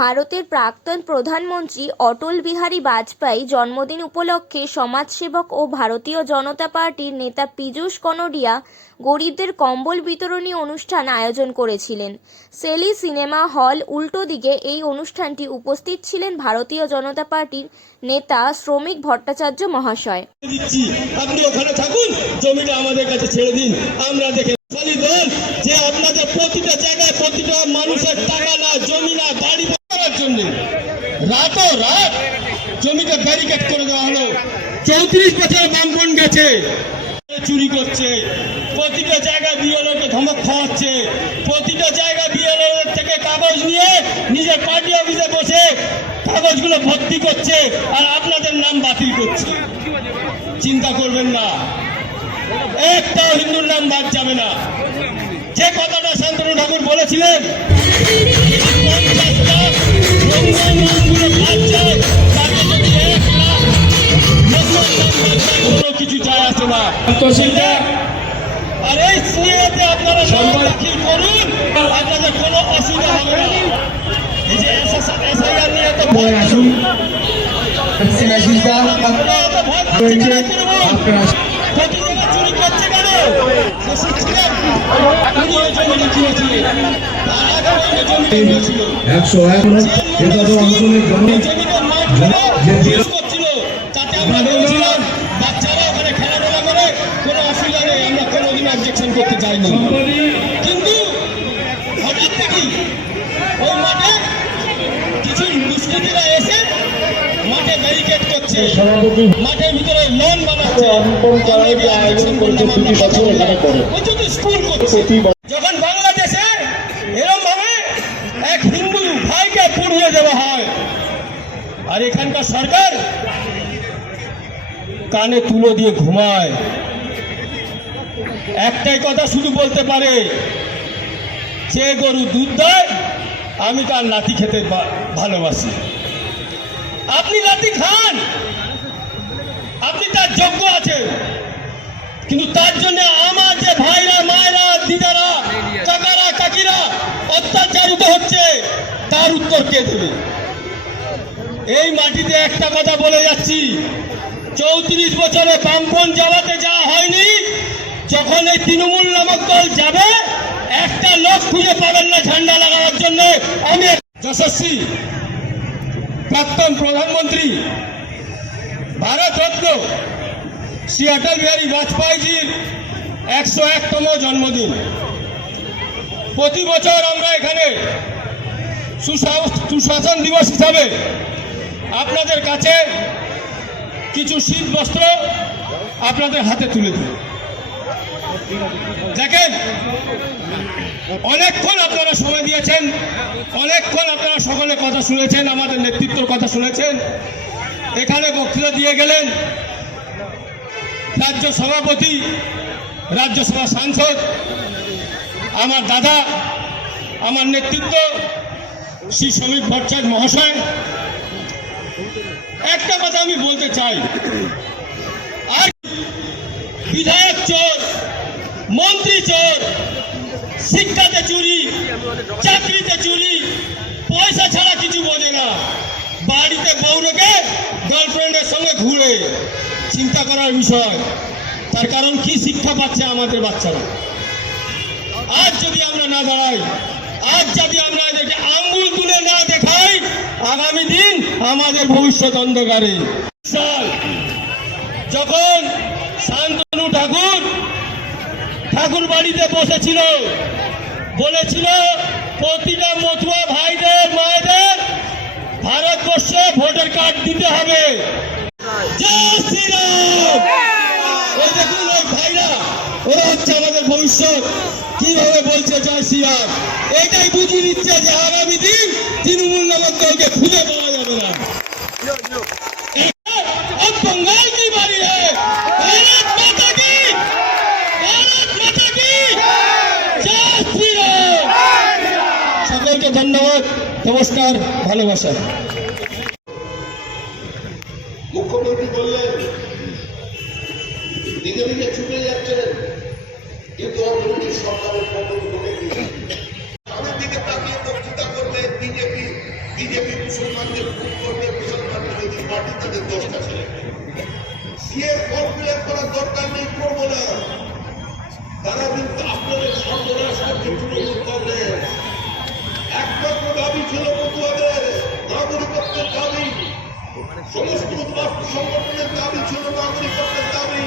ভারতের প্রাক্তন প্রধানমন্ত্রী অটল বিহারী বাজপেয়ী জন্মদিন উপলক্ষে সমাজসেবক ও ভারতীয় জনতা পার্টির নেতা পীযূষ কনোডিয়া গরিবদের কম্বল বিতরণী অনুষ্ঠান আয়োজন করেছিলেন। সেলি সিনেমা হল উল্টো দিকে এই অনুষ্ঠানটি উপস্থিত ছিলেন ভারতীয় জনতা পার্টির নেতা শ্রমিক ভট্টাচার্য মহাশয়। আপনি ওখানে থাকুন, জমিটা আমাদের কাছে ছেড়ে দিন, আমরা দেখে যে আপনাদের প্রতিটা জায়গায় প্রতিটা মানুষের টাকা না, জমি না, বাড়ি করার জন্য রাত জমিটা ব্যারিকেড করে দেওয়া হলো। 34 বছর বামপন গেছে, চুরি করছে, প্রতিটা জায়গায় বিএলওকে ধমক খাওয়াচ্ছে, প্রতিটা জায়গায় বিএলওর থেকে কাগজ নিয়ে নিজের পার্টি অফিসে বসে কাগজগুলো ভর্তি করছে আর আপনাদের নাম বাতিল করছে। চিন্তা করবেন না, একটাও হিন্দুর নাম বাদ যাবে না। যে কথাটা শান্তনু ঠাকুর বলেছিলেন, কিছু যায় আসে না। আর এই সিএতে আপনারা দাখিল করুন, আপনাদের কোনো অসুবিধা হবে না। এই যে এসআইআর নিয়ে তো ভয় আসুন, চুরি করছে কেন? বাচ্চারা ওখানে খেলাধুলা করে, কোনো অসুবিধা নেই, আমরা কোনোদিন অবজেকশন করতে চাইনি। কিন্তু হঠাৎ থেকেই ওই মাঠে কিছু দুষ্কৃতীরা এসে মাঠে ব্যারিকেড করছে, মাঠের ভিতরে লন বানাচ্ছে। স্কুল করছে। যখন বাংলাদেশে এরকম ভাবে এক হিন্দু ভাইকে পুড়িয়ে দেওয়া হয়, আর এখানকার সরকার কানে তুলো দিয়ে ঘুমায়, একটাই কথা শুধু বলতে পারে, যে গরু দুধ দেয় আমি তার লাঠি খেতে ভালোবাসি। আপনি লাঠি খান, আপনি তার যোগ্য আছেন, কিন্তু তার জন্য আমার যে ভাইরা, মায়েরা, দিদারা, কাকারা, কাকিরা অত্যাচারিত হচ্ছে, তার উত্তর কে দেবে? এই মাটিতে একটা কথা বলে যাচ্ছি, 34 বছরে বামপন জ্বালাতে যাওয়া হয়নি। যখন এই তৃণমূল নামক দল যাবে, একটা লোক খুঁজে পাবেন না ঝান্ডা লাগানোর জন্য। আমি যশস্বী প্রাক্তন প্রধানমন্ত্রী ভারতরত্ন শ্রী অটল বিহারী বাজপেয়ীজির 101তম জন্মদিন। প্রতি বছর আমরা এখানে সুশাসন দিবস হিসাবে আপনাদের কাছে কিছু শীত বস্ত্র আপনাদের হাতে তুলে দিই। দেখেন, অনেকক্ষণ আপনারা সময় দিয়েছেন, অনেকক্ষণ আপনারা সকলে কথা শুনেছেন, আমাদের নেতৃত্বের কথা শুনেছেন, এখানে বক্তৃতা দিয়ে গেলেন রাজ্য সভাপতি, রাজ্যসভা সাংসদ, আমার দাদা, আমার নেতৃত্ব শ্রী শ্রমিক ভট্টাচার্য মহাশয়। একটা কথা আমি বলতে চাই, আর বিধায়ক চোর, মন্ত্রী চোর, শিক্ষাতে চুরি, চাকরিতে চুরি, পয়সা ছাড়া কিছু বোঝে না, বাড়িতে বউ রেখে গার্লফ্রেন্ডের সঙ্গে ঘুরে। চিন্তা করার বিষয়। তার কারণ কি শিক্ষা পাচ্ছে আমাদের বাচ্চারা? আজ যদি আমরা না দাঁড়াই, আজ যদি আমরা এদেরকে আঙ্গুল তুলে না দেখাই, আগামী দিন আমাদের ভবিষ্যৎ অন্ধকারে। যখন শান্তনু ঠাকুর বাড়িতে বসেছিল, বলেছিল প্রতিটা মতুয়া ভাইদের, মায়েদের ভারতবর্ষে ভোটার কার্ড দিতে হবে। জয় শ্রীরাম। ওই দেখুন ওই ভাইরা, ওরা হচ্ছে আমাদের ভবিষ্যৎ। কিভাবে বলছে জয় শ্রীরাম, এটাই বুঝিয়ে দিচ্ছে যে আগামী দিন তৃণমূল নামক দলকে খুঁজে পাওয়া যাবে না। बंगाल की बारी है। भारत माता की, भारत माता की जय श्री राम। সকলকে ধন্যবাদ, নমস্কার, ভালোবাসা। মুখ্যমন্ত্রী বললেন দিকে দিকে ছুটে যাচ্ছেন, কিন্তু আপনি সরকারের পতন ঘটে গিয়েছে। আমাদের দিকে তাকিয়ে বক্তৃতা করবে বিজেপি বিজেপি মুসলমানদের খুন করবে, মুসলমানদের যদি পার্টি তাদের দোষটা ছেড়ে সিএ ফর্ম ফিল আপ করার দরকার নেই, করবো না। তারা কিন্তু আপনাদের সর্বনাশ করতে তৃণমূল কংগ্রেস। একমাত্র দাবি ছিল পটুয়াদের নাগরিকত্বের দাবি, সমস্ত উদ্বাস্ত সংগঠনের দাবি ছিল নাগরিকত্বের দাবি।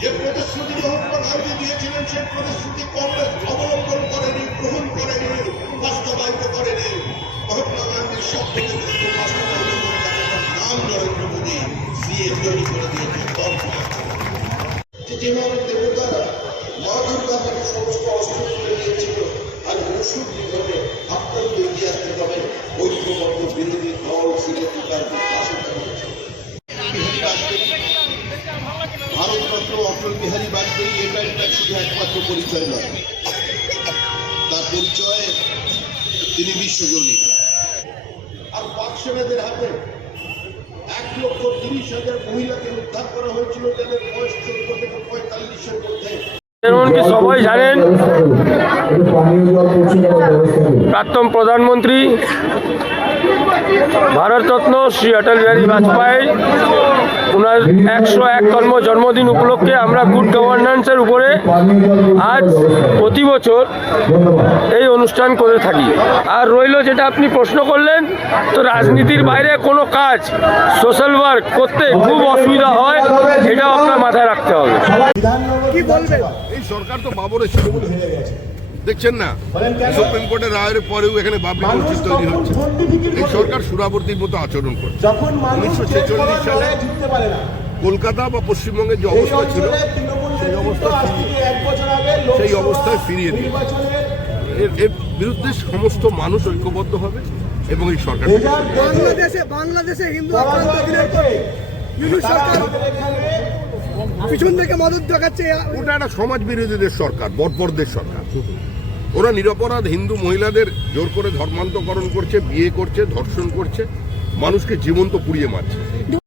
যে প্রতিশ্রুতি মহাত্মা গান্ধী দিয়েছিলেন সেই প্রতিশ্রুতি কংগ্রেস অবলম্বন করেনি, গ্রহণ করেনি, বাস্তবায়িত করেনি। মহাত্মা গান্ধীর স্বপ্ন কিন্তু বাস্তবায়িত করে তাদের নাম নরেন্দ্র মোদী সিএ তৈরি করে দিয়েছে। যেভাবে দেবতারা মা দুর্গা থেকে সমস্ত অস্ত্র তুলে দিয়েছিল, আর মুসলিম হবে আপনাকে এগিয়ে আসতে হবে। ঐক্যবদ্ধ বিরোধী দল সিলেক্ট তার পাশে দাঁড়িয়েছে। ভারতরত্ন অটল বিহারী বাজপেয়ী এটা শুধু একমাত্র পরিচয় নয়, তার পরিচয় তিনি বিশ্বজনীন। আর পাক সেনাদের হাতে 1,30,000 মহিলাকে উদ্ধার করা হয়েছিল, যাদের বয়স 14 থেকে 45-এর মধ্যে। এমনকি সবাই জানেন প্রাক্তন প্রধানমন্ত্রী ভারতরত্ন শ্রী অটল বিহারী বাজপেয়ী ওনার 101তম জন্মদিন উপলক্ষে আমরা গুড গভর্নেন্সের উপরে আজ প্রতি বছর এই অনুষ্ঠান করে থাকি। আর রইল যেটা আপনি প্রশ্ন করলেন, তো রাজনীতির বাইরে কোনো কাজ সোশ্যাল ওয়ার্ক করতে খুব অসুবিধা হয়, এটাও আপনার মাথায় রাখতে হবে। কি বলবেন? এই সরকার তো বাবরের ছিল, দেখছেন না সুপ্রিম কোর্টের রায়ের পরেও এখানে বাবরি মসজিদ তৈরি হচ্ছে। এই সরকার সুরাবর্তীর মতো আচরণ করছে। 1946 সালে কলকাতা বা পশ্চিমবঙ্গের যে অবস্থা ছিল সেই অবস্থায় ফিরিয়ে দিয়ে এর বিরুদ্ধে সমস্ত মানুষ ঐক্যবদ্ধ হবে এবং এই সরকার বাংলাদেশে হিন্দু আক্রান্ত দিনের পর হিন্দু সরকার পিছন থেকে মদত দেখাচ্ছে। ওটা একটা সমাজ বিরোধীদের সরকার, বর্বরদের সরকার। ওরা নিরপরাধ হিন্দু মহিলাদের জোর করে ধর্মান্তকরণ করছে, বিয়ে করছে, ধর্ষণ করছে, মানুষকে জীবন্ত পুড়িয়ে মারছে।